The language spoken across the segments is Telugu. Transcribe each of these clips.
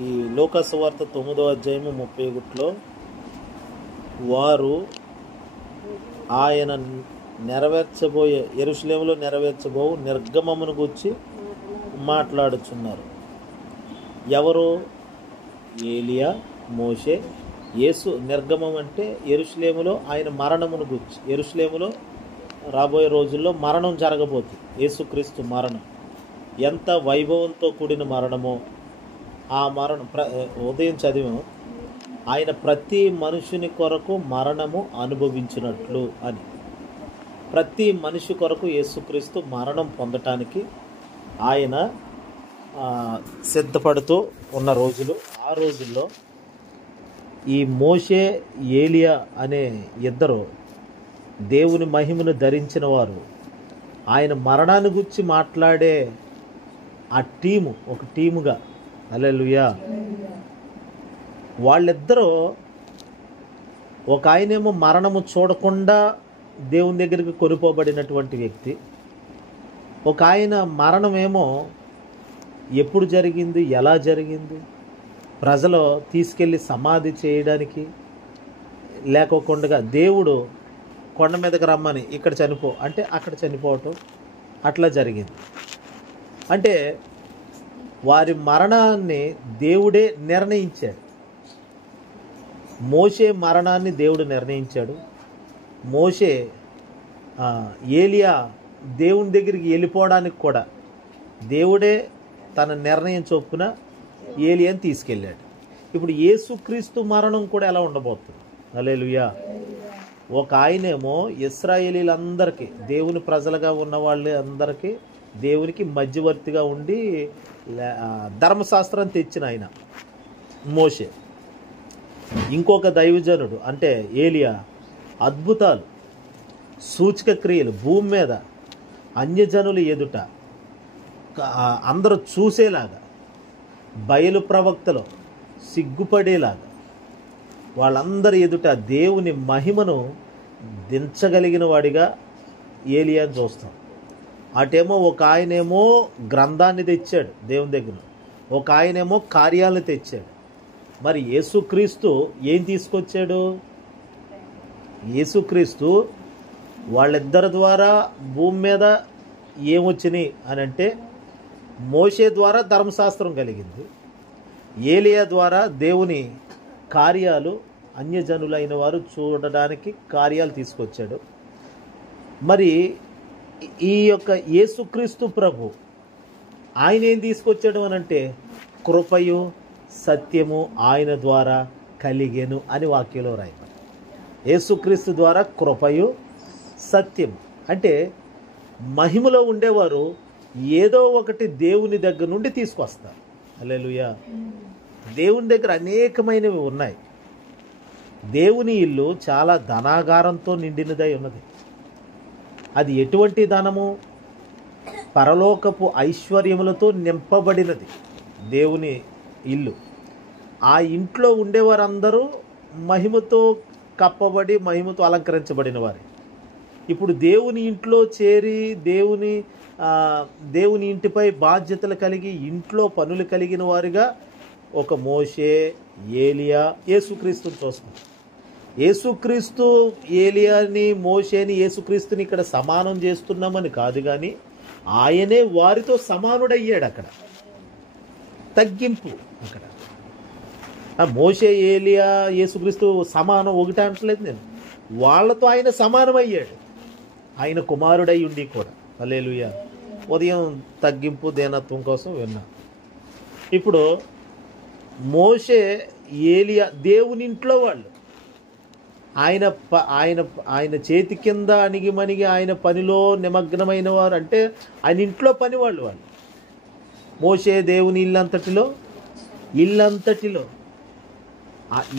ఈ లోకసువార్త 9వ అధ్యాయము 31లో వారు ఆయన యెరూషలేములో నెరవేర్చబో నిర్గమమును గూర్చి మాట్లాడుచున్నారు. ఎవరు? ఏలియా, మోషే, యేసు. నిర్గమం అంటే యెరూషలేములో ఆయన మరణమును గూర్చి. యెరూషలేములో రాబోయే రోజుల్లో మరణం జరగబోతుంది. యేసుక్రీస్తు మరణం ఎంత వైభవంతో కూడిన మరణమో, ఆ మరణం ఉదయం చదివాము. ఆయన ప్రతి మనుషుని కొరకు మరణము అనుభవించినట్లు అని. ప్రతి మనిషి కొరకు యేసుక్రీస్తు మరణం పొందటానికి ఆయన సిద్ధపడుతూ ఉన్న రోజులు. ఆ రోజుల్లో ఈ మోషే, ఏలియా అనే ఇద్దరు దేవుని మహిమను ధరించిన వారు ఆయన మరణాన్ని గురించి మాట్లాడే ఆ టీము, ఒక టీముగా, హల్లెలూయా, వాళ్ళిద్దరూ, ఒక ఆయనేమో మరణము చూడకుండా దేవుని దగ్గరికి కొనుకోబడినటువంటి వ్యక్తి, ఒక ఆయన మరణమేమో ఎప్పుడు జరిగింది, ఎలా జరిగింది, ప్రజలు తీసుకెళ్ళి సమాధి చేయడానికి లేకోకుండా దేవుడు కొండ మీదకి రమ్మని ఇక్కడ చనిపో అంటే అక్కడ చనిపోవటం అట్లా జరిగింది. అంటే వారి మరణాన్ని దేవుడే నిర్ణయించాడు. మోషే మరణాన్ని దేవుడు నిర్ణయించాడు. ఏలియా దేవుని దగ్గరికి వెళ్ళిపోవడానికి కూడా దేవుడే తన నిర్ణయం చొప్పున ఏలియాని తీసుకెళ్ళాడు. ఇప్పుడు యేసుక్రీస్తు మరణం కూడా ఎలా ఉండబోతుంది? హల్లెలూయా. ఒక ఆయనేమో ఇశ్రాయేలీలందరికీ, దేవుని ప్రజలుగా ఉన్న వాళ్ళందరికీ దేవునికి మధ్యవర్తిగా ఉండి ధర్మశాస్త్రం తెచ్చిన ఆయన మోషే. ఇంకొక దైవజనుడు అంటే ఏలియా అద్భుతాలు, సూచక క్రియలు భూమి మీద అన్యజనుల ఎదుట అందరూ చూసేలాగా, బయలు ప్రవక్తలు సిగ్గుపడేలాగా వాళ్ళందరి ఎదుట దేవుని మహిమను దించగలిగిన వాడిగా ఏలియాని చూస్తాం. అటేమో ఒక ఆయనేమో గ్రంథాన్ని తెచ్చాడు దేవుని దగ్గర, ఒక ఆయనేమో కార్యాలను తెచ్చాడు. మరి యేసుక్రీస్తు ఏం తీసుకొచ్చాడు? యేసుక్రీస్తు వాళ్ళిద్దరి ద్వారా భూమి మీద ఏమొచ్చినాయి అని అంటే, మోషే ద్వారా ధర్మశాస్త్రం కలిగింది, ఏలియా ద్వారా దేవుని కార్యాలు అన్యజనులైన వారు చూడడానికి కార్యాలు తీసుకొచ్చాడు. మరి ఈ యొక్క యేసుక్రీస్తు ప్రభు ఆయన ఏం తీసుకొచ్చాడు అని అంటే, కృపయు సత్యము ఆయన ద్వారా కలిగెను అని వాక్యంలో రాయబడి. యేసుక్రీస్తు ద్వారా కృపయు సత్యము అంటే మహిమలో ఉండేవారు ఏదో ఒకటి దేవుని దగ్గర నుండి తీసుకొస్తారు. హల్లెలూయా. దేవుని దగ్గర అనేకమైనవి ఉన్నాయి. దేవుని ఇల్లు చాలా ధనాగారంతో నిండినదై ఉన్నది. అది ఎటువంటి ధనము? పరలోకపు ఐశ్వర్యములతో నింపబడినది దేవుని ఇల్లు. ఆ ఇంట్లో ఉండేవారందరూ మహిమతో కప్పబడి మహిమతో అలంకరించబడిన వారు. ఇప్పుడు దేవుని ఇంట్లో చేరి దేవుని ఇంటిపై బాధ్యతలు కలిగి ఇంట్లో పనులు కలిగిన వారిగా ఒక మోషే, ఏలియా, యేసుక్రీస్తుని చూస్తాం. యేసుక్రీస్తు ఏలియాని, మోషేని, యేసుక్రీస్తుని ఇక్కడ సమానం చేస్తున్నామని కాదు, కానీ ఆయనే వారితో సమానుడయ్యాడు. అక్కడ తగ్గింపు. అక్కడ మోషే, ఏలియా, యేసుక్రీస్తు సమానం ఒకటే అంటలేదు నేను. వాళ్ళతో ఆయన సమానమయ్యాడు, ఆయన కుమారుడై ఉండి కూడా. హల్లెలూయా. ఉదయం తగ్గింపు దీనత్వం కోసం విన్నా. ఇప్పుడు మోషే, ఏలియా దేవుని ఇంట్లో వాళ్ళు, ఆయన చేతి కింద అణిగిమణిగి ఆయన పనిలో నిమగ్నమైన వారు. అంటే ఆయన ఇంట్లో పని వాళ్ళు. మోషే దేవుని ఇల్లంతటిలో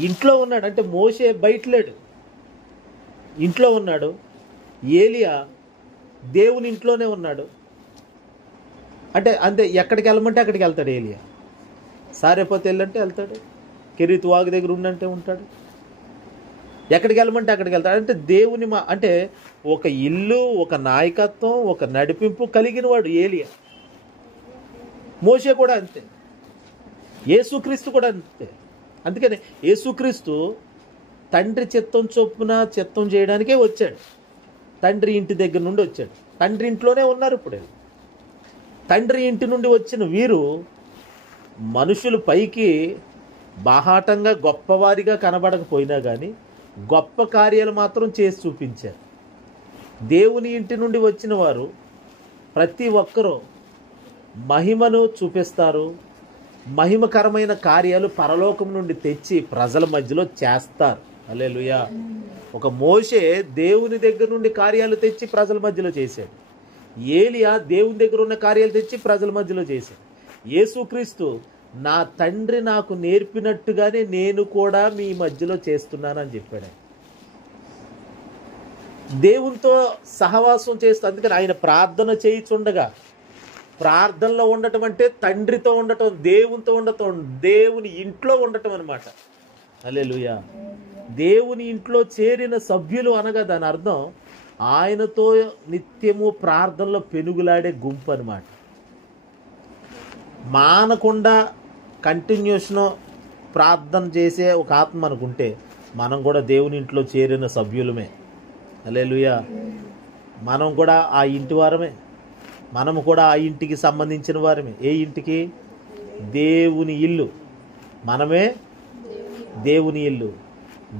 ఇంట్లో ఉన్నాడు. అంటే మోషే బయట లేడు, ఇంట్లో ఉన్నాడు. ఏలియా దేవుని ఇంట్లోనే ఉన్నాడు. అంటే అంతే, ఎక్కడికి వెళ్ళమంటే అక్కడికి వెళ్తాడు. ఏలియా సారేపోతే వెళ్ళంటే వెళ్తాడు, కెరీతు వాగు దగ్గర ఉండంటే ఉంటాడు, ఎక్కడికి వెళ్ళమంటే అక్కడికి వెళ్తాడు. అంటే దేవుని అంటే ఒక ఇల్లు, ఒక నాయకత్వం, ఒక నడిపింపు కలిగిన వాడు ఏలియా. మోషే కూడా అంతే. యేసుక్రీస్తు కూడా అంతే. అందుకని యేసుక్రీస్తు తండ్రి చిత్తం చొప్పున చిత్తం చేయడానికే వచ్చాడు. తండ్రి ఇంటి దగ్గర నుండి వచ్చాడు. తండ్రి ఇంట్లోనే ఉన్నారు ఇప్పుడు. తండ్రి ఇంటి నుండి వచ్చిన వీరు మనుషులు పైకి బాహాటంగా గొప్పవారిగా కనబడకపోయినా కానీ గొప్ప కార్యాలు మాత్రం చేసి చూపించారు. దేవుని ఇంటి నుండి వచ్చిన వారు ప్రతి ఒక్కరూ మహిమను చూపిస్తారు. మహిమకరమైన కార్యాలు పరలోకం నుండి తెచ్చి ప్రజల మధ్యలో చేస్తారు. హల్లెలూయా. ఒక మోషే దేవుని దగ్గర నుండి కార్యాలు తెచ్చి ప్రజల మధ్యలో చేశాడు. ఏలియా దేవుని దగ్గర ఉన్న కార్యాలు తెచ్చి ప్రజల మధ్యలో చేశాడు. యేసుక్రీస్తు నా తండ్రి నాకు నేర్పినట్టుగానే నేను కూడా మీ మధ్యలో చేస్తున్నానని చెప్పాడు. దేవునితో సహవాసం చేస్తూ, అందుకని ఆయన ప్రార్థన చేయుచుండగా, ప్రార్థనలో ఉండటం అంటే తండ్రితో ఉండటం, దేవునితో ఉండటం, దేవుని ఇంట్లో ఉండటం అనమాట. హల్లెలూయా. దేవుని ఇంట్లో చేరిన సభ్యులు అనగా దాని అర్థం ఆయనతో నిత్యము ప్రార్థనలో పెనుగులాడే గుంపు అనమాట. మానకుండా కంటిన్యూషన్ ప్రార్థన చేసే ఒక ఆత్మ అనుకుంటే మనం కూడా దేవుని ఇంట్లో చేరిన సభ్యులమే. హల్లెలూయా. మనం కూడా ఆ ఇంటి వారమే. మనము కూడా ఆ ఇంటికి సంబంధించిన వారమే. ఏ ఇంటికి? దేవుని ఇల్లు. మనమే దేవుని ఇల్లు.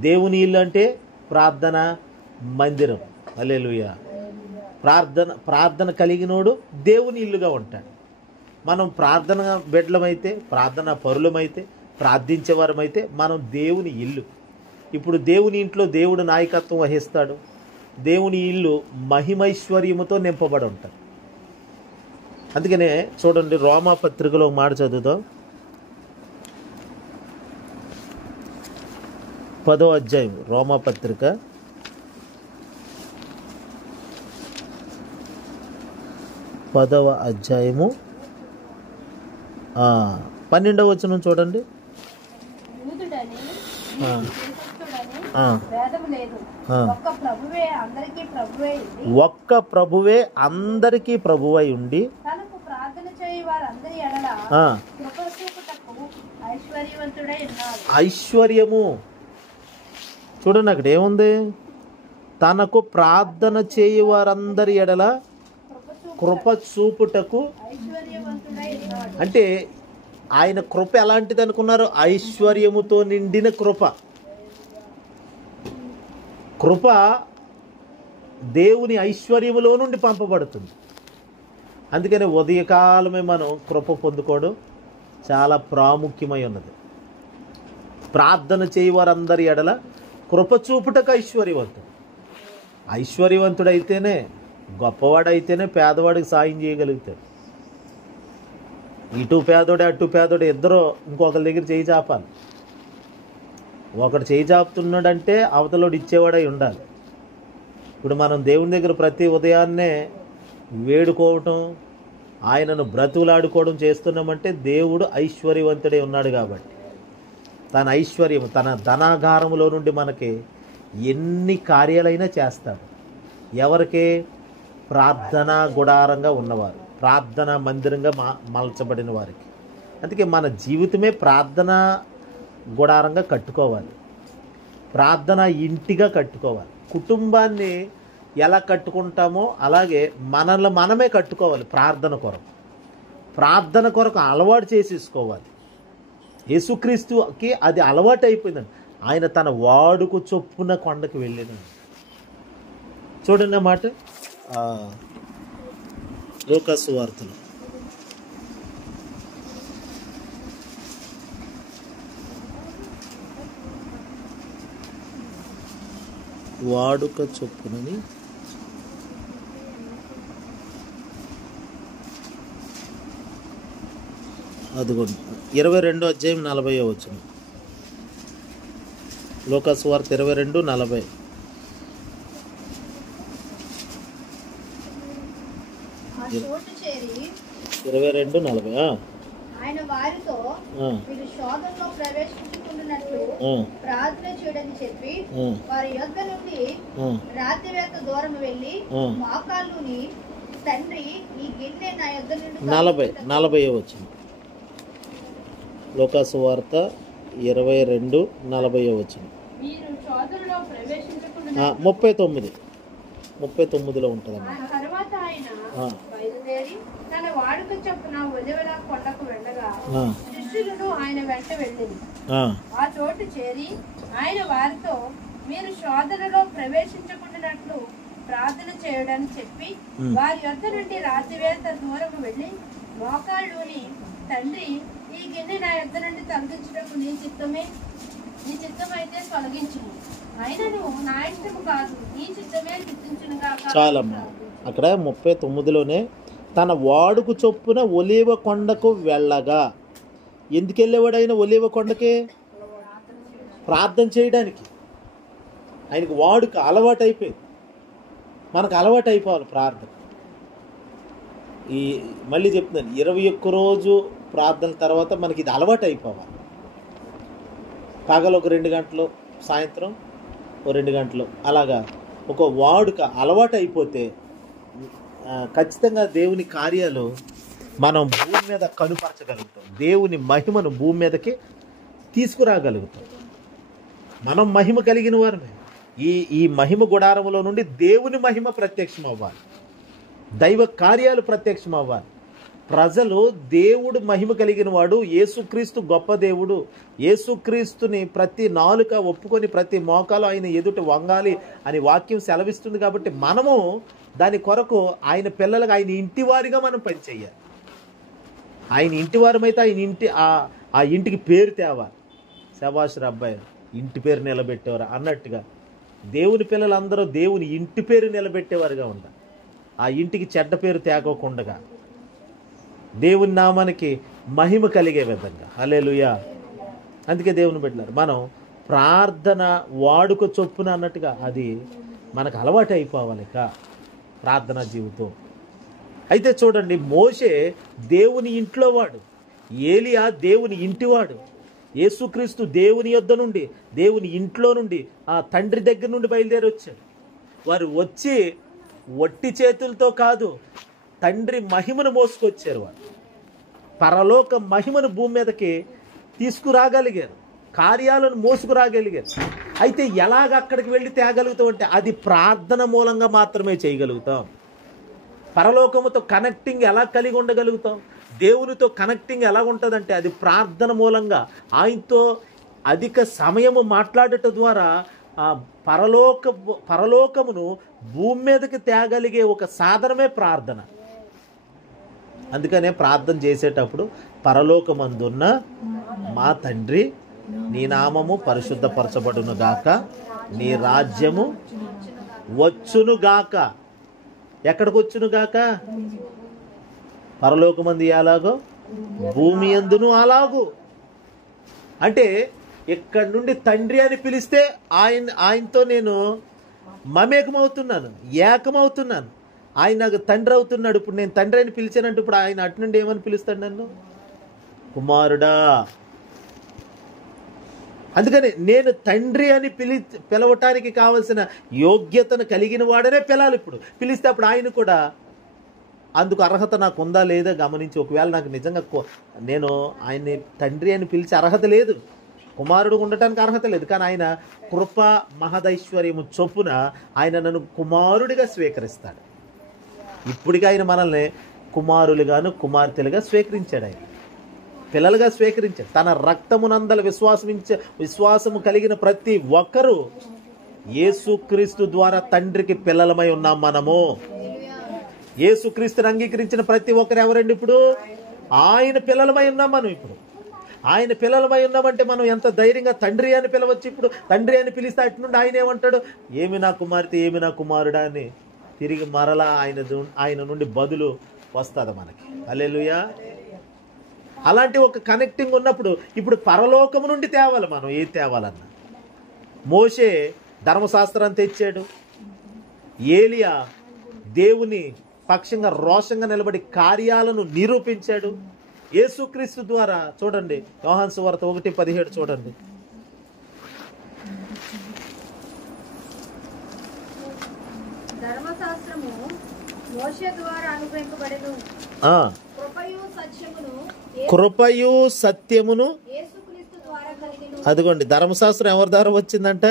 దేవుని ఇల్లు అంటే ప్రార్థన మందిరం. హల్లెలూయా. ప్రార్థన కలిగినోడు దేవుని ఇల్లుగా ఉంటాడు. మనం ప్రార్థన బిడ్డలమైతే, ప్రార్థన పరులమైతే, ప్రార్థించేవారమైతే మనం దేవుని ఇల్లు. ఇప్పుడు దేవుని ఇంట్లో దేవుడు నాయకత్వం వహిస్తాడు. దేవుని ఇల్లు మహిమైశ్వర్యముతో నింపబడి ఉంటాడు. అందుకనే చూడండి, రోమా పత్రికలో మాట చదువుదాం. 10వ అధ్యాయం రోమా పత్రిక 10వ అధ్యాయము 12వ వచనం చూడండి. ఒక్క ప్రభువే అందరికీ ప్రభువై ఉండి ఐశ్వర్యము. చూడండి అక్కడ ఏముంది? తనకు ప్రార్థన చేయి వారందరి ఎడల కృప చూపుటకు. అంటే ఆయన కృప ఎలాంటిది అనుకున్నారు? ఐశ్వర్యముతో నిండిన కృప. కృప దేవుని ఐశ్వర్యములో నుండి పంపబడుతుంది. అందుకని ఉదయకాలమే మనం కృప పొందుకోవడం చాలా ప్రాముఖ్యమై ఉన్నది. ప్రార్థన చేయవారందరి ఎడల కృప చూపుటకు ఐశ్వర్యవంతుడు. ఐశ్వర్యవంతుడైతేనే, గొప్పవాడైతేనే పేదవాడికి సాయం చేయగలుగుతాడు. ఇటు పేదోడే అటు పేదోడే ఇద్దరు ఇంకొకరి దగ్గర చేయి చాపాలి. ఒకడు చేయి చాపుతున్నాడంటే అవతలోడు ఇచ్చేవాడై ఉండాలి. ఇప్పుడు మనం దేవుని దగ్గర ప్రతి ఉదయాన్నే వేడుకోవటం, ఆయనను బ్రతుకులాడుకోవడం చేస్తున్నామంటే దేవుడు ఐశ్వర్యవంతుడే ఉన్నాడు కాబట్టి తన ఐశ్వర్యం, తన ధనాగారములో నుండి మనకి ఎన్ని కార్యాలైనా చేస్తాడు. ఎవరికి? ప్రార్థనా గుడారంగా ఉన్నవారు, ప్రార్థనా మందిరంగా మలచబడిన వారికి. అందుకే మన జీవితమే ప్రార్థనా గుడారంగా కట్టుకోవాలి, ప్రార్థన ఇంటిగా కట్టుకోవాలి. కుటుంబాన్ని ఎలా కట్టుకుంటామో అలాగే మనల్ని మనమే కట్టుకోవాలి. ప్రార్థన కొరకు అలవాటు చేసేసుకోవాలి. యేసుక్రీస్తుకి అది అలవాటు అయిపోయిందండి. ఆయన తన వాడుకు చొప్పున కొండకు వెళ్ళినాడు. చూడండి మాట లూకాసు వార్తలు వాడుక చొప్పునని అదిగోండి 22వ అధ్యాయం 40వ వచనం. లూకాసు వార్త 22:40. ఆయన వారితో మీరు శోధనలో ప్రవేశించుకున్నట్లు ప్రార్థన చేయడని చెప్పి వారి యొద్ద నుండి రాత్రివేళ దూరం వెళ్ళి మోకాళ్ళుని తండ్రి ఈ గిన్నె నా యొద్ద నుండి 40వ వచనం. లూకాసు వార్త 22:40 మీరు శోధనలో ప్రవేశించకుండా 39లో ఉంటుంది. తర్వాత ఆయన బయలుదేరి తన వాడుక చొప్పున ఒలివల కొండకు వెళ్ళగా శిష్యులను ఆయన వెంట వెళ్ళింది. ఆ చోటు చేరి ఆయన వారితో మీరు శోధనలో ప్రవేశించకుండానట్లు ప్రార్థన చేయడానికి చెప్పి వారి యొద్ద నుండి రాత్రివేళ దూరం వెళ్ళి మోకాళ్ళుని, తండ్రి, ఈ గిన్నె నా యొద్ద నుండి తొలగించడానికి నీ చిత్తమైతే తొలగించు, అయినను నా ఇష్టము కాదు నీ చిత్తమే సిద్ధించునుగా. చాలమ్మా. అక్కడ 39లోనే తన వాడుకు చొప్పున ఒలీవ కొండకు వెళ్ళగా, ఎందుకు వెళ్ళేవాడు ఆయన ఒలీవ కొండకి? ప్రార్థన చేయడానికి. ఆయనకు వాడుక అలవాటు అయిపోయింది. మనకు అలవాటు అయిపోవాలి ప్రార్థన. మళ్ళీ చెప్తున్నాను, 21 రోజు ప్రార్థన తర్వాత మనకి ఇది అలవాటు అయిపోవాలి. పగలు ఒక 2 గంటలు, సాయంత్రం ఓ 2 గంటలు, అలాగా ఒక వాడుక అలవాటు అయిపోతే ఖచ్చితంగా దేవుని కార్యాలు మనం భూమి మీద కనుపరచగలుగుతాం. దేవుని మహిమను భూమి మీదకి తీసుకురాగలుగుతాం. మనం మహిమ కలిగిన వారమే. ఈ మహిమ గుడారంలో నుండి దేవుని మహిమ ప్రత్యక్షం అవ్వాలి, దైవ కార్యాలు ప్రత్యక్షం అవ్వాలి. ప్రజలు దేవుడు మహిమ కలిగిన వాడు, యేసుక్రీస్తు గొప్ప దేవుడు, యేసుక్రీస్తుని ప్రతి నాలుక ఒప్పుకొని ప్రతి మోకాలు ఆయన ఎదుట వంగాలి అని వాక్యం సెలవిస్తుంది. కాబట్టి మనము దాని కొరకు ఆయన పిల్లలకు, ఆయన ఇంటి వారిగా మనం పనిచేయాలి. ఆయన ఇంటి వారమైతే ఆ ఇంటికి పేరు తేవాలి. శభాష్ అబ్బాయి, ఇంటి పేరు నిలబెట్టేవారు అన్నట్టుగా దేవుని పిల్లలందరూ దేవుని ఇంటి పేరు నిలబెట్టేవారుగా ఉండాలి. ఆ ఇంటికి చెడ్డ పేరు తేగకుండా దేవుని నామానికి మహిమ కలిగే విధంగా. హల్లెలూయా. అందుకే దేవుని పెట్టినారు. మనం ప్రార్థన వాడుక చొప్పున అన్నట్టుగా అది మనకు అలవాటు అయిపోవాలి ప్రార్థనా జీవితం. అయితే చూడండి, మోషే దేవుని ఇంట్లో వాడు, ఏలియా దేవుని ఇంటివాడు, యేసుక్రీస్తు దేవుని యొద్ద నుండి, దేవుని ఇంట్లో నుండి, ఆ తండ్రి దగ్గర నుండి బయలుదేరి వచ్చాడు. వారు వచ్చి వట్టి చేతులతో కాదు, తండ్రి మహిమను మోసుకొచ్చారు. వారు పరలోక మహిమను భూమి మీదకి తీసుకురాగలిగారు, కార్యాలను మోసుకురాగలిగారు. అయితే ఎలాగ అక్కడికి వెళ్ళి తేగలుగుతాం అంటే అది ప్రార్థన మూలంగా మాత్రమే చేయగలుగుతాం. పరలోకముతో కనెక్టింగ్ ఎలా కలిగి ఉండగలుగుతాం? దేవునితో కనెక్టింగ్ ఎలా ఉంటుందంటే అది ప్రార్థన మూలంగా, ఆయనతో అధిక సమయము మాట్లాడటం ద్వారా పరలోకమును భూమి మీదకి తేగలిగే ఒక సాధనమే ప్రార్థన. అందుకనే ప్రార్థన చేసేటప్పుడు పరలోకమందున్న మా తండ్రి, నీ నామము పరిశుద్ధపరచబడును గాక, నీ రాజ్యము వచ్చును గాక. ఎక్కడికి వచ్చును గాక? పరలోకమంది ఎలాగో భూమి యందును అలాగూ. అంటే ఇక్కడ నుండి తండ్రి అని పిలిస్తే ఆయనతో నేను మమేకమవుతున్నాను, ఏకమవుతున్నాను. ఆయన నాకు తండ్రి అవుతున్నాడు. ఇప్పుడు నేను తండ్రి అని పిలిచానంటే ఇప్పుడు ఆయన అటు నుండి ఏమని పిలుస్తాడు? నన్ను కుమారుడా. అందుకని నేను తండ్రి అని పిలవటానికి కావలసిన యోగ్యతను కలిగిన వాడనే పిలాలి. ఇప్పుడు పిలిస్తే అప్పుడు ఆయన కూడా అందుకు అర్హత నాకు ఉందా లేదా గమనించి, ఒకవేళ నాకు నిజంగా నేను ఆయన్ని తండ్రి అని పిలిచే అర్హత లేదు, కుమారుడు ఉండటానికి అర్హత లేదు, కానీ ఆయన కృప మహదైశ్వర్యము చొప్పున ఆయన నన్ను కుమారుడిగా స్వీకరిస్తాడు. ఇప్పటికీ ఆయన మనల్ని కుమారులుగాను కుమార్తెలుగా స్వీకరించాడు. ఆయన పిల్లలుగా స్వీకరించాడు. తన రక్తమునందల విశ్వాసము కలిగిన ప్రతి ఒక్కరూ యేసుక్రీస్తు ద్వారా తండ్రికి పిల్లలమై ఉన్నాం. మనము యేసుక్రీస్తుని అంగీకరించిన ప్రతి ఒక్కరు ఎవరండి? ఇప్పుడు ఆయన పిల్లలమై ఉన్నాం మనం. ఇప్పుడు ఆయన పిల్లలమై ఉన్నామంటే మనం ఎంత ధైర్యంగా తండ్రి అని పిలవచ్చు. ఇప్పుడు తండ్రి అని పిలిస్తే అటు నుండి ఆయన ఏమంటాడు? ఏమి నా కుమార్తె, ఏమి నా కుమారుడా అని తిరిగి మరలా ఆయన నుండి బదులు వస్తుంది మనకి. హల్లెలూయా. అలాంటి ఒక కనెక్టింగ్ ఉన్నప్పుడు ఇప్పుడు పరలోకము నుండి తేవాలి. మనం ఏది తేవాలన్నా, మోషే ధర్మశాస్త్రాన్ని తెచ్చాడు, ఏలియా దేవుని పక్షంగా రోషంగా నిలబడి కార్యాలను నిరూపించాడు. యేసుక్రీస్తు ద్వారా చూడండి, యోహాను సువార్త 1:17 చూడండి. ధర్మశాస్త్రము మోషే ద్వారా అనుగ్రహింపబడెను, కృపయు సత్యమును అదిగోండి, ధర్మశాస్త్రం ఎవరి ద్వారా వచ్చిందంట?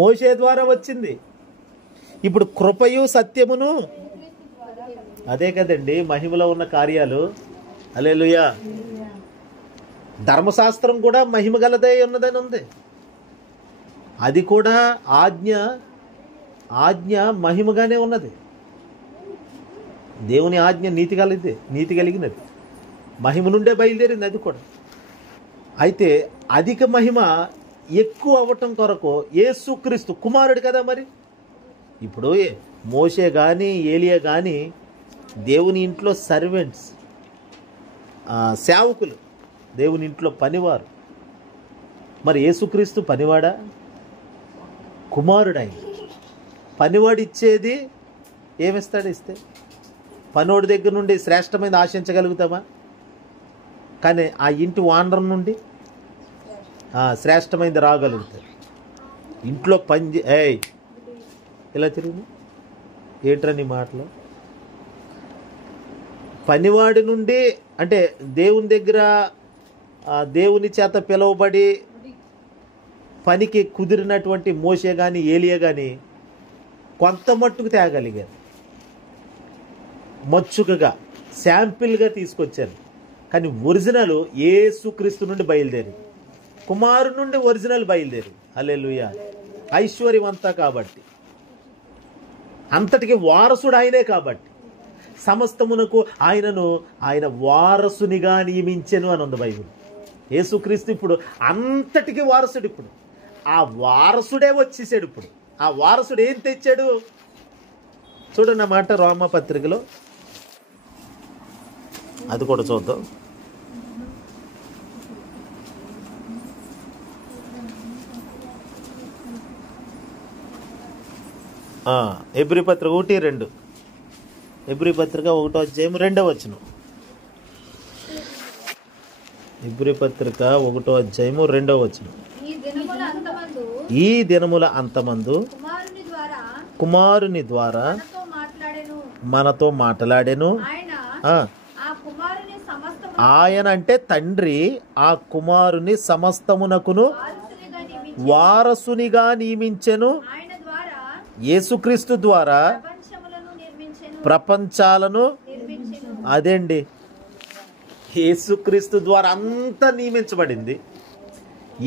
మోషే ద్వారా వచ్చింది. ఇప్పుడు కృపయు సత్యమును, అదే కదండి మహిమలో ఉన్న కార్యాలు. హల్లెలూయా. ధర్మశాస్త్రం కూడా మహిమ గలదే ఉన్నదని ఉంది. అది కూడా ఆజ్ఞ మహిమగానే ఉన్నది. దేవుని ఆజ్ఞ నీతి కలిగినది, మహిమ నుండే బయలుదేరింది అది కూడా. అయితే అధిక మహిమ ఎక్కువ అవ్వటం కొరకు యేసుక్రీస్తు కుమారుడు కదా. మరి ఇప్పుడు మోషే కానీ ఏలియా కానీ దేవుని ఇంట్లో సర్వెంట్స్, సేవకులు, దేవుని ఇంట్లో పనివారు. మరి యేసుక్రీస్తు పనివాడా? కుమారుడు. ఆయన పనివాడు ఇచ్చేది ఏమిస్తాడు? ఇస్తే పనోడి దగ్గర నుండి శ్రేష్టమైన ఆశించగలుగుతామా? కానీ ఆ ఇంటి ఓనర్ నుండి శ్రేష్టమైనది రాగలుగుతారు. ఇంట్లో ఇలా తిరిగి ఏంట్రా నీ మాటలు? పనివాడి నుండి అంటే దేవుని దగ్గర దేవుని చేత పిలువబడి పనికి కుదిరినటువంటి మోషే కానీ ఏలియా కానీ కొంత మట్టుకు తేగలిగారు. మచ్చుకగా శాంపిల్గా తీసుకొచ్చారు. కానీ ఒరిజినల్ యేసుక్రీస్తు నుండి బయలుదేరి, కుమారు నుండి ఒరిజినల్ బయలుదేరి. హల్లెలూయా. ఐశ్వర్యమంతా కాబట్టి, అంతటికి వారసుడు ఆయనే కాబట్టి సమస్తమునకు ఆయన వారసునిగా నియమించెను అని ఉంది బైబిల్. యేసుక్రీస్తు ఇప్పుడు అంతటికి వారసుడు. ఇప్పుడు ఆ వారసుడే వచ్చేసాడు. ఇప్పుడు ఆ వారసుడు ఏం తెచ్చాడు చూడండి అన్నమాట. రోమపత్రికలో అది కూడా చూద్దాం. ఎబ్రీ పత్రిక 1:2, ఎబ్రీ పత్రిక 1వ అధ్యాయం 2వ వచనం. ఎబ్రీ పత్రిక 1వ అధ్యాయము 2వ వచనం. ఈ దినముల అంతమందు కుమారుని ద్వారా మనతో మాట్లాడెను. ఆయన అంటే తండ్రి ఆ కుమారుని సమస్తమునకును వారసునిగా నియమించెను. యేసుక్రీస్తు ద్వారా ప్రపంచాలను, అదేండి యేసుక్రీస్తు ద్వారా అంతా నియమించబడింది.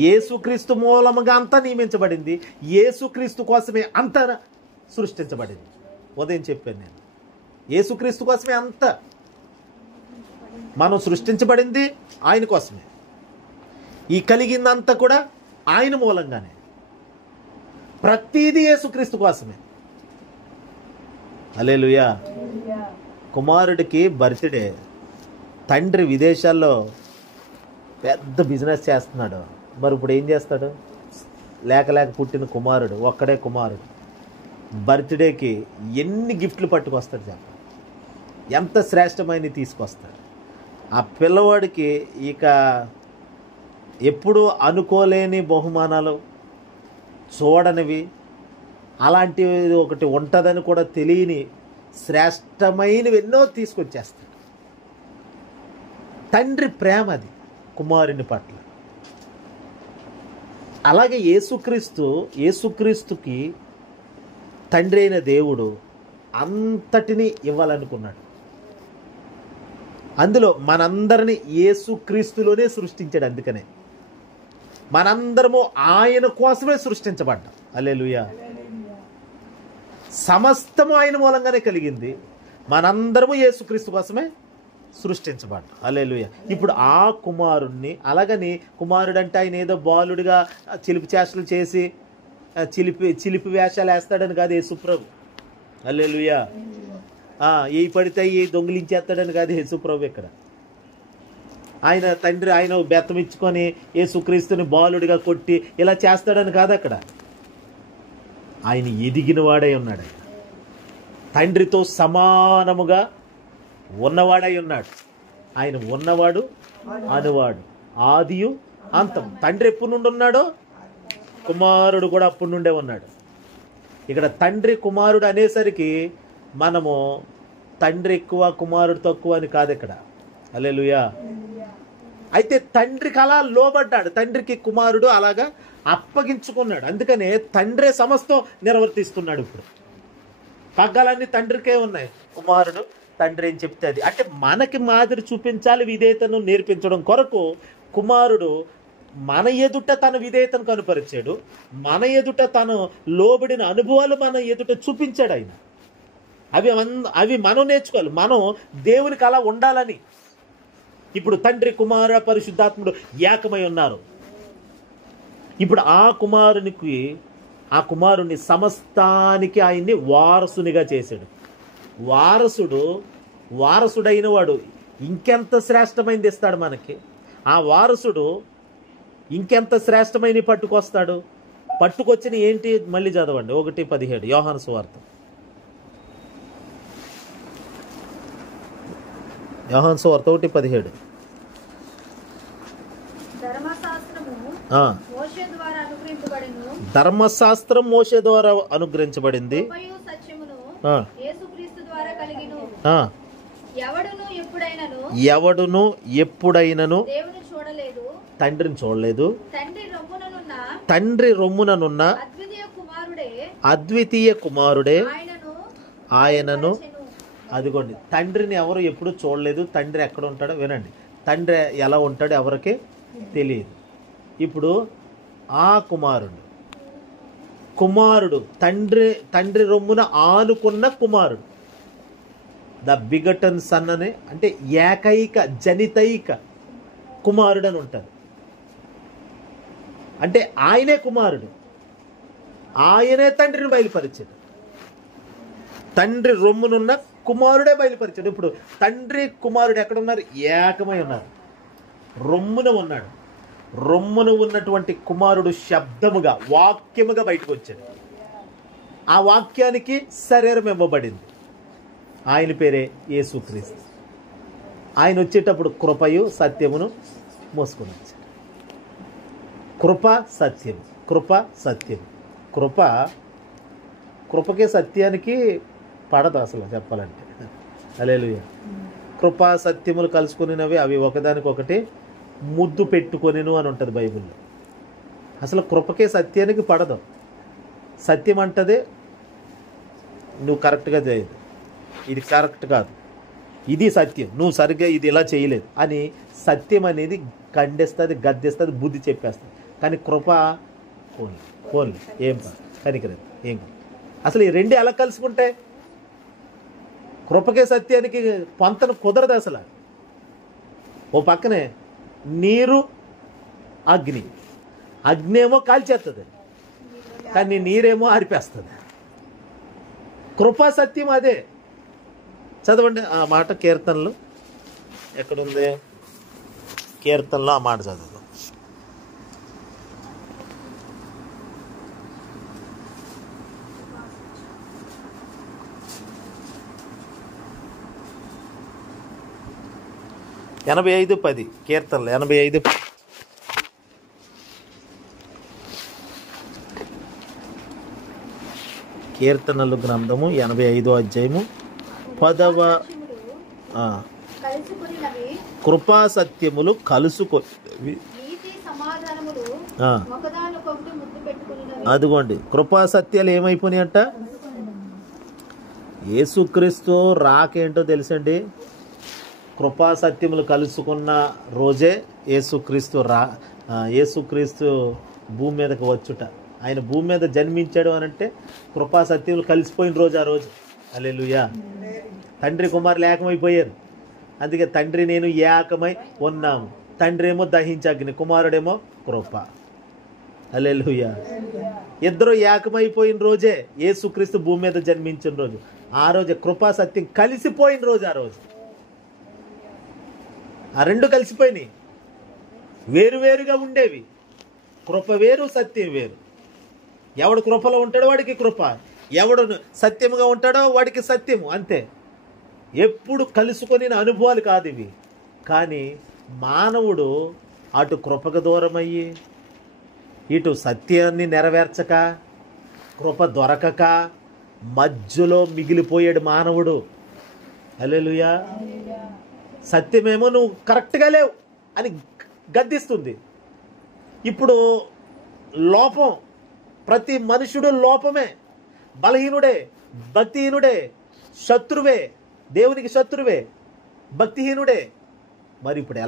యేసుక్రీస్తు మూలముగా అంతా నియమించబడింది. యేసుక్రీస్తు కోసమే అంతా సృష్టించబడింది. ఉదయం చెప్పాను నేను, యేసుక్రీస్తు కోసమే అంతా మనం సృష్టించబడింది ఆయన కోసమే. ఈ కలిగిందంతా కూడా ఆయన మూలంగానే. ప్రతిదీ యేసుక్రీస్తు కోసమే. హల్లెలూయా. కుమారుడికి బర్త్డే, తండ్రి విదేశాల్లో పెద్ద బిజినెస్ చేస్తున్నాడు. మరి ఇప్పుడు ఏం చేస్తాడు? లేక పుట్టిన కుమారుడు, ఒక్కడే కుమారుడు, బర్త్డేకి ఎన్ని గిఫ్ట్లు పట్టుకొస్తాడు చెప్ప, ఎంత శ్రేష్టమైనవి తీసుకొస్తాడు. ఆ పిల్లవాడికి ఇక ఎప్పుడూ అనుకోలేని బహుమానాలు, చూడనివి, అలాంటివి ఒకటి ఉంటుందని కూడా తెలియని శ్రేష్టమైనవి ఎన్నో తీసుకొచ్చేస్తాడు. తండ్రి ప్రేమ అది కుమారుని పట్ల. అలాగే యేసుక్రీస్తుకి తండ్రి అయిన దేవుడు అంతటినీ ఇవ్వాలనుకున్నాడు. అందులో మనందరినీ యేసుక్రీస్తులోనే సృష్టించాడు. అందుకనే మనందరము ఆయన కోసమే సృష్టించబడ్డాం. హల్లెలూయా. సమస్తము ఆయన మూలంగానే కలిగింది. మనందరము యేసుక్రీస్తు కోసమే సృష్టించబడ్డాం. హల్లెలూయా. ఇప్పుడు ఆ కుమారుణ్ణి, అలాగని కుమారుడు అంటే ఆయన ఏదో బాలుడిగా చిలిపి చేష్టలు చేసి చిలిపి వేషాలు వేస్తాడని కాదు యేసుప్రభు. హల్లెలూయా. ఏ పడితే ఏ దొంగిలించేస్తాడని కాదు యేసుప్రభు. ఇక్కడ ఆయన తండ్రి ఆయన బెత్తం ఇచ్చుకొని యేసుక్రీస్తుని బాలుడిగా కొట్టి ఇలా చేస్తాడని కాదు. అక్కడ ఆయన ఎదిగిన వాడై ఉన్నాడు. తండ్రితో సమానముగా ఉన్నవాడై ఉన్నాడు. ఆయన ఉన్నవాడు, అనువాడు, ఆదియు అంతం. తండ్రి ఎప్పటి నుండి ఉన్నాడో కుమారుడు కూడా అప్పటి నుండే ఉన్నాడు. ఇక్కడ తండ్రి కుమారుడు అనేసరికి మనము తండ్రి ఎక్కువ కుమారుడు తక్కువ అని కాదు ఇక్కడ. హల్లెలూయా. అయితే తండ్రికి అలా లోబడ్డాడు, తండ్రికి కుమారుడు అలాగా అప్పగించుకున్నాడు. అందుకనే తండ్రే సమస్తం నిర్వర్తిస్తున్నాడు. ఇప్పుడు పగ్గాలన్నీ తండ్రికే ఉన్నాయి, కుమారుడు తండ్రి ఏం చెప్తే అది. అంటే మనకి మాదిరి చూపించాలి, విధేయతను నేర్పించడం కొరకు కుమారుడు మన ఎదుట తన విధేయతను కనుపరిచాడు, మన ఎదుట తను లోబడిన అనుభవాలు మన ఎదుట చూపించాడు ఆయన. అవి మనం నేర్చుకోవాలి, మనం దేవునికి అలా ఉండాలని. ఇప్పుడు తండ్రి కుమార పరిశుద్ధాత్ముడు ఏకమై ఉన్నారు. ఇప్పుడు ఆ కుమారుని సమస్తానికి ఆయన్ని వారసునిగా చేశాడు. వారసుడైన వాడు ఇంకెంత శ్రేష్టమైనది ఇస్తాడు మనకి. ఆ వారసుడు ఇంకెంత శ్రేష్టమైన పట్టుకొస్తాడు. పట్టుకొచ్చిన ఏంటి మళ్ళీ చదవండి, 1:17 యోహాను సువార్త. యోహాను సువార్త 1:17. ధర్మశాస్త్రం మోషే ద్వారా అనుగ్రహించబడింది, ఎవడును ఎప్పుడైనను తండ్రిని చూడలేదు, తండ్రి రొమ్ముననున్న అద్వితీయ కుమారుడే ఆయనను. అదిగోండి, తండ్రిని ఎవరు ఎప్పుడు చూడలేదు. తండ్రి ఎక్కడ ఉంటాడో వినండి, తండ్రి ఎలా ఉంటాడో ఎవరికి తెలియదు. ఇప్పుడు ఆ కుమారుడు తండ్రి రొమ్మున ఆనుకున్న కుమారుడు, ద బిగటన్ సన్ అని, అంటే ఏకైక జనితైక కుమారుడు అని ఉంటారు. అంటే ఆయనే కుమారుడు, ఆయనే తండ్రిని బయలుపరిచాడు. తండ్రి రొమ్మునున్న కుమారుడే బయలుపరిచాడు. ఇప్పుడు తండ్రి కుమారుడు ఎక్కడున్నారు? ఏకమై ఉన్నారు, రొమ్మున ఉన్నాడు. రొమ్మున ఉన్నటువంటి కుమారుడు శబ్దముగా, వాక్యముగా బయటకు వచ్చాడు. ఆ వాక్యానికి శరీరం ఇవ్వబడింది. ఆయన పేరే యేసుక్రీస్తు. ఆయన వచ్చేటప్పుడు కృపయు సత్యమును మోసుకొని వచ్చాడు. కృప సత్యము, కృప సత్యము. కృపకి సత్యానికి పడదు అసలు చెప్పాలంటే. హల్లెలూయా. కృపా సత్యములు కలుసుకునినవి, అవి ఒకదానికొకటి ముద్దు పెట్టుకొనిను అని ఉంటుంది బైబిల్లో. అసలు కృపకే సత్యానికి పడదు. సత్యం అంటదే నువ్వు కరెక్ట్గా చేయదు, ఇది కరెక్ట్ కాదు, ఇది సత్యం, నువ్వు సరిగ్గా ఇది ఇలా చేయలేదు అని సత్యం అనేది ఖండిస్తుంది, గద్దిస్తుంది, బుద్ధి చెప్పేస్తుంది. కానీ కృప పోన్లే ఏం కనికలేదు, ఏం కాదు. అసలు ఈ రెండు ఎలా కలుసుకుంటాయి? కృపకే సత్యానికి పొంతన కుదరదు అసలు. ఓ పక్కనే నీరు అగ్ని ఏమో కాల్చేస్తుంది, కానీ నీరేమో ఆరిపేస్తుంది. కృపా సత్యం అదే. చదవండి ఆ మాట కీర్తనలు. ఎక్కడుంది కీర్తనలో? ఆ మాట చదువు. ఎనభై 85:10 కీర్తనలు 85. కీర్తనలు గ్రంథము 85వ అధ్యాయము 10వ. కృపా సత్యములు కలుసుకొని, అదిగోండి కృపా సత్యాలు ఏమైపోయినాయి అంట. యేసుక్రీస్తు రాకేంటో తెలుసండి. కృపా సత్యములు కలుసుకున్న రోజే యేసుక్రీస్తు భూమి మీదకి వచ్చుట. ఆయన భూమి మీద జన్మించాడు అని అంటే కృపా సత్యములు కలిసిపోయిన రోజు ఆ రోజు. హల్లెలూయా. తండ్రి కుమారులు ఏకమైపోయారు. అందుకే తండ్రి నేను ఏకమై ఉన్నాము. తండ్రి ఏమో దహించగ్ని, కుమారుడేమో కృప. హల్లెలూయా. ఇద్దరు ఏకమైపోయిన రోజే యేసుక్రీస్తు భూమి మీద జన్మించిన రోజు. ఆ రోజే కృపా సత్యం కలిసిపోయిన రోజు. ఆ రోజు ఆ రెండు కలిసిపోయినాయి. వేరువేరుగా ఉండేవి. కృప వేరు, సత్యం వేరు. ఎవడు కృపలో ఉంటాడో వాడికి కృప, ఎవడు సత్యముగా ఉంటాడో వాడికి సత్యము, అంతే. ఎప్పుడు కలుసుకొని అనుభవాలు కాదు ఇవి. కానీ మానవుడు అటు కృపకు దూరమయ్యి ఇటు సత్యాన్ని నెరవేర్చక, కృప దొరకక మధ్యలో మిగిలిపోయాడు మానవుడు. హల్లెలూయా. సత్యమేమో నువ్వు కరెక్ట్గా లేవు అని గద్దిస్తుంది. ఇప్పుడు లోపం, ప్రతి మనుషుడు లోపమే, బలహీనుడే, భక్తిహీనుడే, శత్రువే, దేవునికి శత్రువే, భక్తిహీనుడే. మరి ఇప్పుడు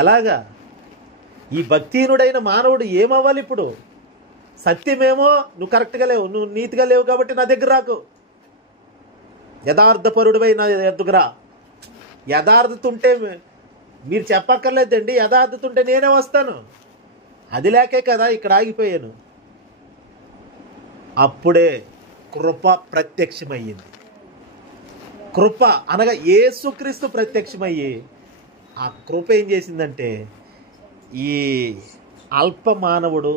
ఎలాగా ఈ భక్తిహీనుడైన మానవుడు ఏమవ్వాలి? ఇప్పుడు సత్యమేమో నువ్వు కరెక్ట్గా లేవు, నువ్వు నీతిగా లేవు కాబట్టి నా దగ్గర రాకు, యథార్థపరుడివై నా ఎదుగురా. యథార్థత ఉంటే మీరు చెప్పక్కర్లేదండి, యథార్థత ఉంటే నేనే వస్తాను. అది లేకే కదా ఇక్కడ ఆగిపోయాను. అప్పుడే కృప ప్రత్యక్షమయ్యింది. కృప అనగా యేసుక్రీస్తు ప్రత్యక్షమయ్యి ఆ కృప ఏం చేసిందంటే ఈ అల్ప మానవుడు,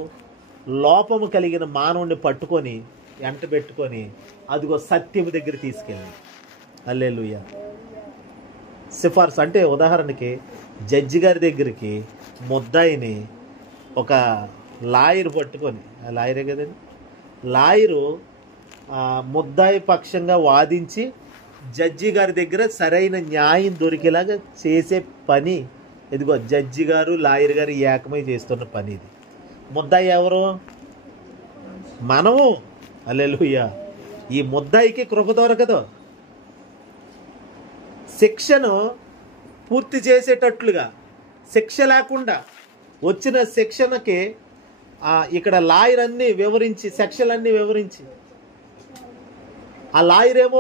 లోపము కలిగిన మానవుడిని పట్టుకొని ఎంట పెట్టుకొని అదిగో సత్యము దగ్గర తీసుకెళ్ళి. హల్లెలూయా. సిఫార్సు అంటే ఉదాహరణకి జడ్జి గారి దగ్గరికి ముద్దాయిని ఒక లాయర్ పట్టుకొని, లాయరే కదండి, లాయరు ముద్దాయి పక్షంగా వాదించి జడ్జి గారి దగ్గర సరైన న్యాయం దొరికేలాగా చేసే పని ఇదిగో జడ్జి గారు లాయర్ గారు ఏకమై చేస్తున్న పని ఇది. ముద్దాయి ఎవరు? మనము. హల్లెలూయా. ఈ ముద్దాయికి కృప దొరకదు. శిక్షను పూర్తి చేసేటట్లుగా, శిక్ష లేకుండా వచ్చిన శిక్షణకి ఇక్కడ లాయర్ అన్నీ వివరించి, సెక్షన్లన్నీ వివరించి, ఆ లాయర్ ఏమో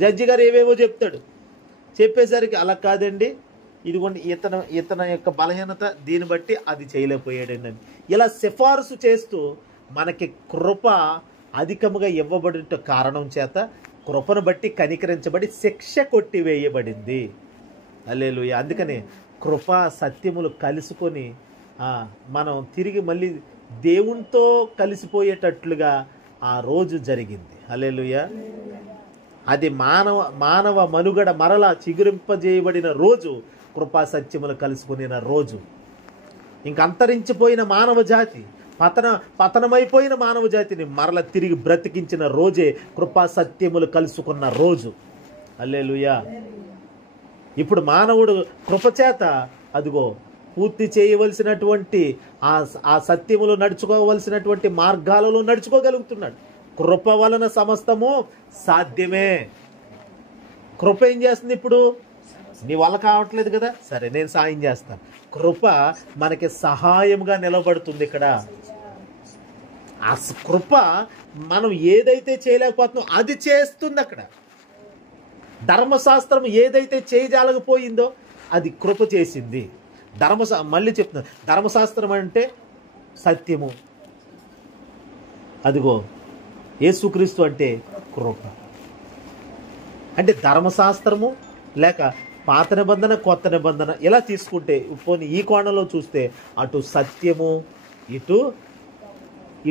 జడ్జి గారు ఏవేవో చెప్తాడు. చెప్పేసరికి అలా కాదండి, ఇదిగోండి ఇతని యొక్క బలహీనత, దీన్ని బట్టి అది చేయలేకపోయాడండి అని ఇలా సిఫార్సు చేస్తూ మనకి కృప అధికముగా ఇవ్వబడిన కారణం చేత కృపను బట్టి కనికరించబడి శిక్ష కొట్టివేయబడింది. హల్లెలూయా. అందుకని కృప సత్యములు కలుసుకొని మనం తిరిగి మళ్ళీ దేవునితో కలిసిపోయేటట్లుగా ఆ రోజు జరిగింది. హల్లెలూయా. అది మానవ మనుగడ మరలా చిగురింపజేయబడిన రోజు, కృపా సత్యములు కలుసుకునే రోజు. ఇంక అంతరించిపోయిన మానవ జాతి, పతనమైపోయిన మానవ జాతిని మరల తిరిగి బ్రతికించిన రోజే కృపా సత్యములు కలుసుకున్న రోజు. హల్లెలూయా. ఇప్పుడు మానవుడు కృపచేత అదిగో పూర్తి చేయవలసినటువంటి ఆ సత్యములు నడుచుకోవలసినటువంటి మార్గాలలో నడుచుకోగలుగుతున్నాడు. కృప వలన సమస్తము సాధ్యమే. కృప ఏం చేస్తుంది? ఇప్పుడు నీ వల్ల కావట్లేదు కదా, సరే నేను సాయం చేస్తాను. కృప మనకి సహాయంగా నిలబడుతుంది. ఇక్కడ ఆ కృప మనం ఏదైతే చేయలేకపోతున్నాం అది చేస్తుంది. అక్కడ ధర్మశాస్త్రం ఏదైతే చేయజాలకపోయిందో అది కృప చేసింది. మళ్ళీ చెప్తున్నా, ధర్మశాస్త్రం అంటే సత్యము, అదిగో యేసుక్రీస్తు అంటే కృప. అంటే ధర్మశాస్త్రము లేక పాత నిబంధన కొత్త నిబంధన ఇలా తీసుకుంటే, పోనీ ఈ కోణంలో చూస్తే అటు సత్యము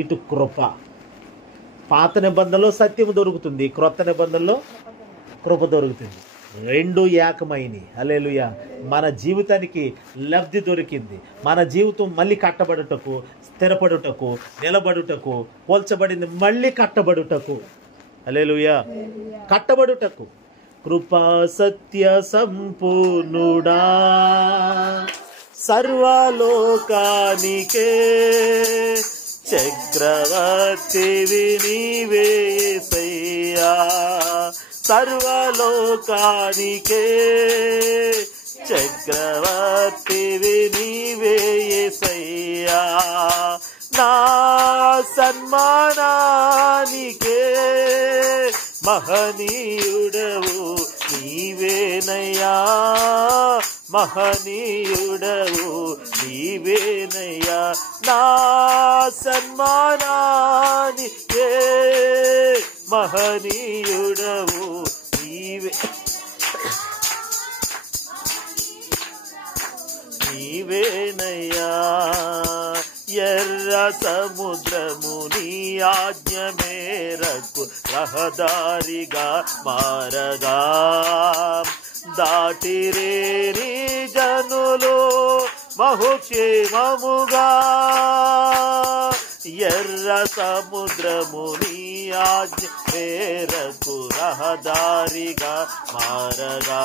ఇటు కృప. పాత నిబంధనలో సత్యము దొరుకుతుంది, క్రొత్త నిబంధనలో కృప దొరుకుతుంది. రెండు ఏకమైనవి. హల్లెలూయా. మన జీవితానికి లబ్ధి దొరికింది. మన జీవితం మళ్ళీ కట్టబడుటకు, స్థిరపడుటకు, నిలబడుటకు, పోల్చబడింది మళ్ళీ కట్టబడుటకు. హల్లెలూయా. కట్టబడుటకు. కృపా సత్య సంపూర్ణుడా సర్వలోకానికే చక్రవర్తివి నీవే యేసయ్యా. సర్వలోకానికే చక్రవర్తివి నీవే యేసయ్యా. నా సన్మానానికే మహనీయుడవు నీవేనయ్యా. మహనీయుడవు నీవేనయ్యా. నా సన్మానానికే మహనీయుడవు నీవేనయ్యా. ఎర్ర సముద్రము నీ ఆజ్ఞ మేరకు రహదారిగా మారగా దాటిరే నీ జనులు బహుక్షేమముగా. ఎర్ర సముద్రము నీ ఆజ్ఞ మేరకు రహదారిగా మారగా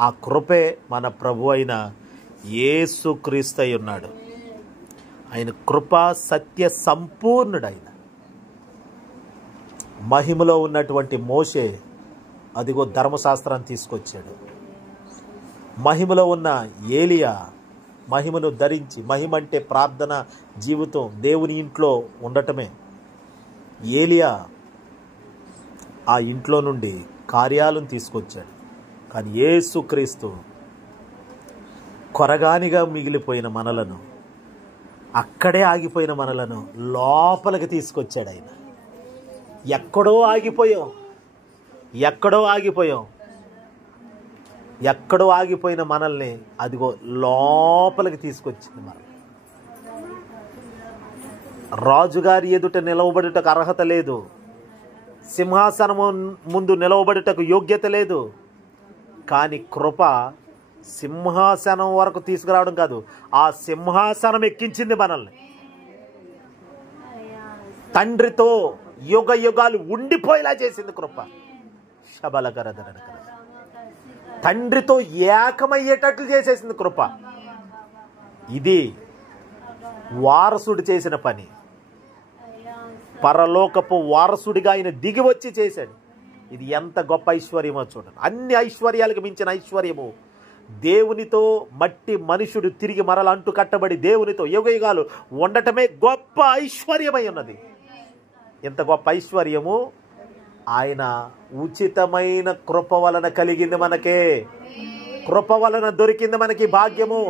ఆ కృపే మన ప్రభు అయిన యేసుక్రీస్తు అయి ఉన్నాడు. ఆయన కృపా సత్య సంపూర్ణుడైన మహిమలో ఉన్నటువంటి మోషే అదిగో ధర్మశాస్త్రాన్ని తీసుకొచ్చాడు. మహిమలో ఉన్న ఏలియా మహిమను ధరించి, మహిమ అంటే ప్రార్థన జీవితం, దేవుని ఇంట్లో ఉండటమే. ఏలియా ఆ ఇంట్లో నుండి కార్యాలను తీసుకొచ్చాడు. కానీ యేసుక్రీస్తు కొరగానిగా మిగిలిపోయిన మనలను, అక్కడే ఆగిపోయిన మనలను లోపలికి తీసుకొచ్చాడు. ఆయన ఎక్కడో ఆగిపోయిన మనల్ని అదిగో లోపలికి తీసుకొచ్చింది. మనం రాజుగారి ఎదుట నిలవబడుటకు అర్హత లేదు, సింహాసనము ముందు నిలవబడుటకు యోగ్యత లేదు. కానీ కృప సింహాసనం వరకు తీసుకురావడం కాదు, ఆ సింహాసనం ఎక్కించింది మనల్ని. తండ్రితో యుగ యుగాలు ఉండిపోయేలా చేసింది కృప. తండ్రితో ఏకమయ్యేటట్లు చేసేసింది కృప. ఇది వారసుడు చేసిన పని. పరలోకపు వారసుడిగా ఆయన దిగి వచ్చి చేశాడు. ఇది ఎంత గొప్ప ఐశ్వర్యమో చూడండి. అన్ని ఐశ్వర్యాలకు మించిన ఐశ్వర్యము దేవునితో మట్టి మనుషుడు తిరిగి మరల అంటు కట్టబడి దేవునితో యుగయుగాలు ఉండటమే గొప్ప ఐశ్వర్యమై ఉన్నది. ఎంత గొప్ప ఐశ్వర్యము ఆయన ఉచితమైన కృప వలన కలిగింది. మనకే కృప వలన దొరికింది మనకి భాగ్యము.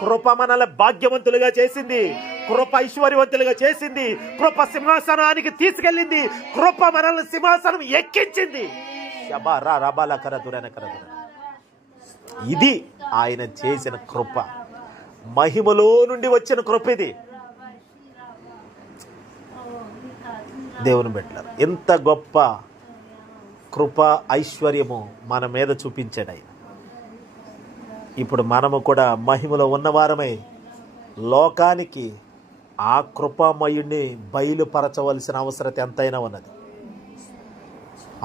కృప మనల భాగ్యవంతులుగా చేసింది, కృప ఐశ్వర్యవంతులుగా చేసింది, కృప సింహాసనానికి తీసుకెళ్ళింది, కృప మనల్ని సింహాసనం ఎక్కించింది. ఇది ఆయన చేసిన కృప, మహిమలో నుండి వచ్చిన కృప. ఇది దేవుని బిడ్డలారా, ఎంత గొప్ప కృప ఐశ్వర్యము మన మీద చూపించాడు ఆయన. ఇప్పుడు మనము కూడా మహిమలో ఉన్నవారమై లోకానికి ఆ కృపామయుడిని బయలుపరచవలసిన అవసరం ఎంతైనా ఉన్నది.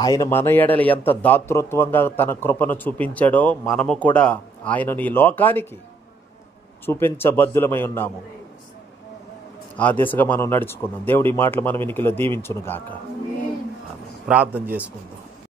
ఆయన మన ఎడల ఎంత దాతృత్వంగా తన కృపను చూపించాడో మనము కూడా ఆయనను ఈ లోకానికి చూపించబద్దులమై ఉన్నాము. ఆ దిశగా మనం నడుచుకుందాం. దేవుడి మాటలు మన వెనుకలో దీవించును గాక. ప్రార్థన చేసుకుందాం.